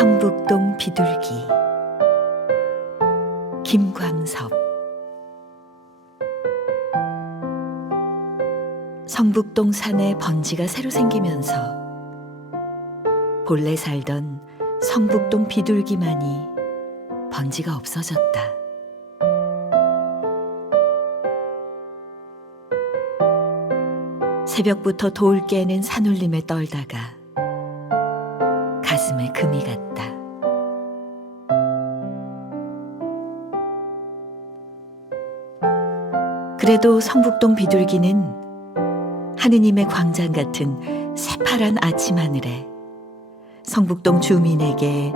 성북동 비둘기 김광섭 성북동 산에 번지가 새로 생기면서 본래 살던 성북동 비둘기만이 번지가 없어졌다. 새벽부터 돌 깨는 산울림에 떨다가 가슴에 금이 갔다. 그래도 성북동 비둘기는 하느님의 광장 같은 새파란 아침 하늘에 성북동 주민에게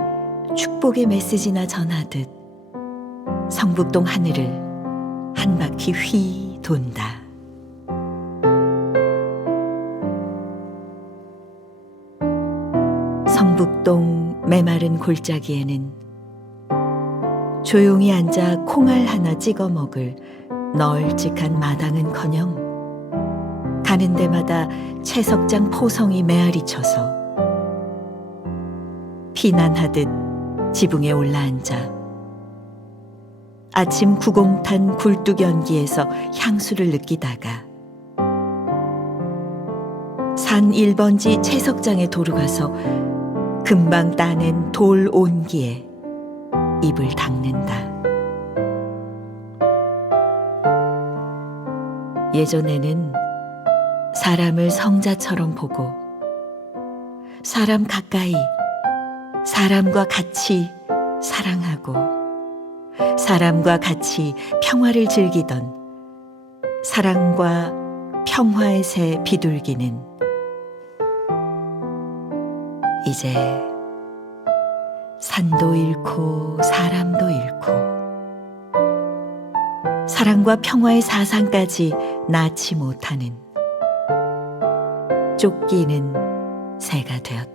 축복의 메시지나 전하듯 성북동 하늘을 한 바퀴 휘 돈다. 성북동 메마른 골짜기에는 조용히 앉아 콩알 하나 찍어 먹을 널찍한 마당은커녕 가는 데마다 채석장 포성이 메아리 쳐서 피난하듯 지붕에 올라앉아 아침 구공탄 굴뚝 연기에서 향수를 느끼다가 산 1번지 채석장에 도로 가서 금방 따낸 돌 온기에 입을 닦는다. 예전에는 사람을 성자처럼 보고 사람 가까이 사람과 같이 사랑하고 사람과 같이 평화를 즐기던 사랑과 평화의 새 비둘기는 이제 산도 잃고 사람도 잃고 사랑과 평화의 사상까지 낳지 못하는 쫓기는 새가 되었다.